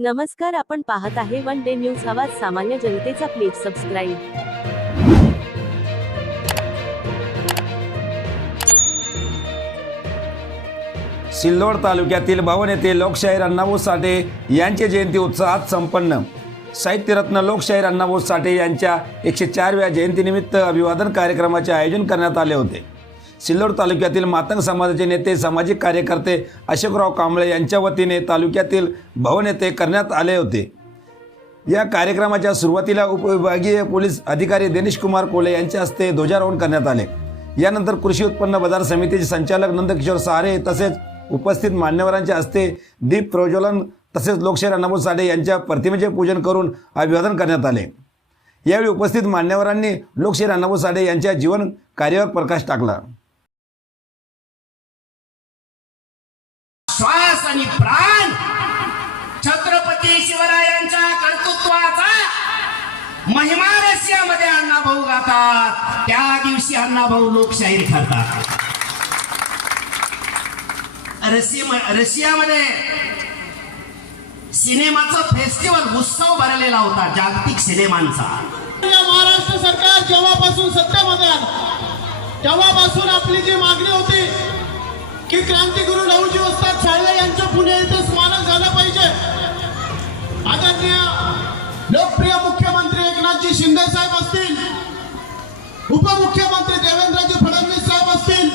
नमस्कार आपण पाहत आहे वन डे न्यूज आवाज सामान्य जनतेचा प्लीज सबस्क्राईब सिल्लोड तालुक्यातील भवन येथे लोकशाहीर अण्णाभाऊ साठे यांचे जयंती उत्साहात संपन्न. साहित्यरत्न लोकशाहीर अण्णाभाऊ साठे यांच्या एकशे चारव्या जयंतीनिमित्त अभिवादन कार्यक्रमाचे आयोजन करण्यात आले होते. सिल्लोड तालुक्यातील मातंग समाजाचे नेते सामाजिक कार्यकर्ते अशोकराव कांबळे यांच्या वतीने तालुक्यातील भवन येथे करण्यात आले होते. या कार्यक्रमाच्या सुरुवातीला उपविभागीय पोलीस अधिकारी दिनेश कुमार कोले यांच्या हस्ते ध्वजारोहण करण्यात आले. यानंतर कृषी उत्पन्न बाजार समितीचे संचालक नंदकिशोर सहारे तसेच उपस्थित मान्यवरांच्या हस्ते दीप प्रज्वलन तसेच लोकशाहीर अण्णाभाऊ साठे यांच्या प्रतिमेचे पूजन करून अभिवादन करण्यात आले. यावेळी उपस्थित मान्यवरांनी लोकशाहीर अण्णाभाऊ साठे यांच्या जीवन कार्यावर प्रकाश टाकला. आणि प्राण छत्रपती शिवरायांच्या कर्तृत्वाचा महिमा रशियामध्ये अण्णा भाऊ गातात. त्या दिवशी अण्णा भाऊ लोकशाहीर ठरतात. रशियामध्ये सिनेमाचा फेस्टिवल उत्सव भरलेला होता जागतिक सिनेमांचा. महाराष्ट्र सरकार जेव्हापासून सत्तेमध्ये आलं तेव्हापासून आपली जी मागणी होती की क्रांतिगुरु नऊजी वस्ताद साळवे यांचं पुणे इथे स्मारक झालं पाहिजे. आदरणीय लोकप्रिय मुख्यमंत्री एकनाथजी शिंदे साहेब असतील उपमुख्यमंत्री देवेंद्रजी फडणवीस साहेब असतील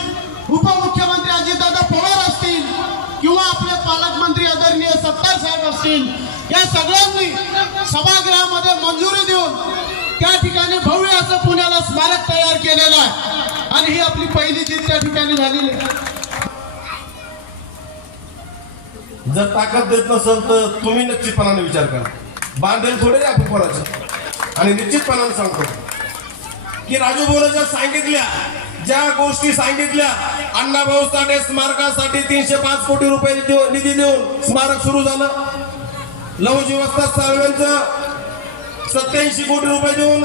उपमुख्यमंत्री अजितदादा पवार असतील किंवा आपले पालकमंत्री आदरणीय सत्तार साहेब असतील या सगळ्यांनी सभागृहामध्ये मंजुरी देऊन त्या ठिकाणी भव्य असं पुण्याला स्मारक तयार केलेलं आहे. आणि ही आपली पहिली जीत त्या ठिकाणी झालेली आहे. जर ताकद देत नसेल तर तुम्ही निश्चितपणाने विचार करा. बांधेल थोडे आपण कोणाचं. आणि निश्चितपणाने सांगतो. की राजू भाऊनं ज्या सांगितल्या ज्या गोष्टी सांगितल्या अण्णाभाऊ साठे स्मारकासाठी तीनशे पाच कोटी रुपये निधी देऊन स्मारक सुरू झालं. लहुजी वस्ताद साळवेंचं सत्याऐंशी कोटी रुपये देऊन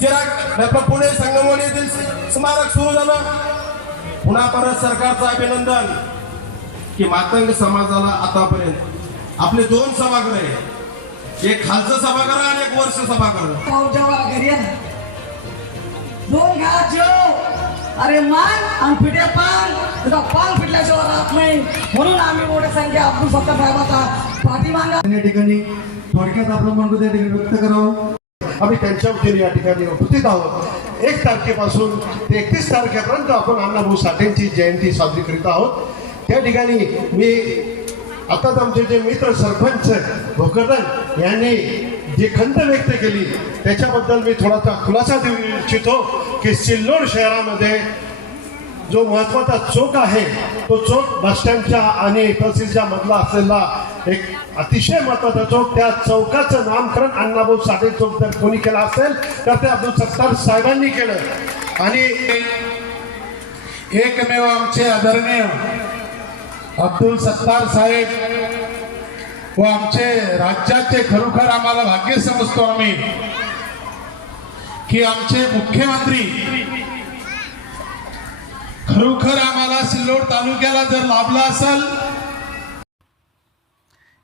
चिराग पुणे संगमवाडी येथील स्मारक सुरू झालं. पुन्हा परत सरकारचं अभिनंदन. की मातंग समाजाला आतापर्यंत आपले दोन सभागृह आहे एक खालचं सभागृह आणि एक वर्ष सभागृह. दोन जेव. अरे मान आणि पिठे पान. तुझा पान फिटल्याशिवाय राहत नाही. म्हणून आम्ही मोठ्या संख्या अब्दुल सत्ता साहेबाचा पाठीमागा या ठिकाणी थोडक्यात आपलं म्हणतो त्या ठिकाणी व्यक्त करावं. आम्ही त्यांच्या वतीने या ठिकाणी उपस्थित आहोत. एक तारखेपासून ते एकतीस तारखेपर्यंत आपण अण्णाभाऊ साठेंची जयंती साजरी करीत आहोत. त्या ठिकाणी मी आताच आमचे जे मित्र सरपंच भोकरदन यांनी जी खंत व्यक्त केली त्याच्याबद्दल मी थोडासा खुलासा देऊ इच्छितो की सिल्लोड शहरामध्ये जो महत्त्वाचा चौक आहे तो चौक बसस्टँडच्या आणि तहसीलच्या मधला असलेला एक अतिशय महत्त्वाचा चौक त्या चौकाचं नामकरण अण्णाभाऊ साठे चौक जर कोणी केला असेल तर ते अब्दुल सत्तार साहेबांनी केलं. आणि एकमेव आमचे आदरणीय अब्दुल सत्तार साहेब व आमचे राज्याचे खरोखर आम्हाला भाग्य समजतो आम्ही की आमचे मुख्यमंत्री खरोखर आम्हाला सिल्लोड तालुक्याला जर लाभला असेल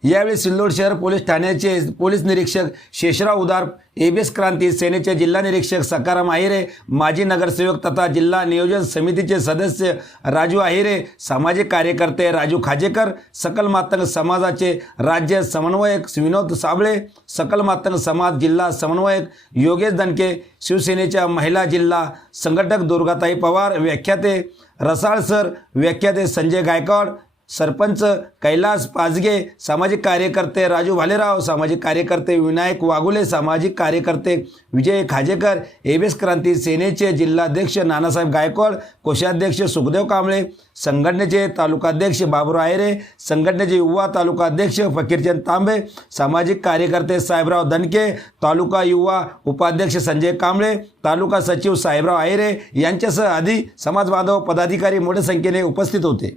यावेळी सिल्लोड शहर पोलीस ठाण्याचे पोलीस निरीक्षक शेषराव उदार एबीएस क्रांती सेनेचे जिल्हा निरीक्षक सकाराम आहिरे माजी नगरसेवक तथा जिल्हा नियोजन समितीचे सदस्य राजू आहिरे सामाजिक कार्यकर्ते राजू खाजेकर सकल मातंग समाजाचे राज्य समन्वयक विनोद साबळे सकल मातंग समाज जिल्हा समन्वयक योगेश दणके शिवसेनेच्या महिला जिल्हा संघटक दुर्गाताई पवार व्याख्याते रसाळ सर व्याख्याते संजय गायकवाड सरपंच कैलास पाजगे सामाजिक कार्यकर्ते राजू भालेराव सामाजिक कार्यकर्ते विनायक वाघुले सामाजिक कार्यकर्ते विजय खाजेकर एबीएस क्रांती सेनेचे जिल्हाध्यक्ष नानासाहेब गायकवाड कोषाध्यक्ष सुखदेव कांबळे संघटनेचे तालुकाध्यक्ष बाबुराव आयरे संघटनेचे युवा तालुकाध्यक्ष फकीरचंद तांबे सामाजिक कार्यकर्ते साहेबराव दणके तालुका युवा उपाध्यक्ष संजय कांबळे तालुका सचिव साहेबराव आयरे यांच्यासह आधी समाजबांधव पदाधिकारी मोठ्या संख्येने उपस्थित होते.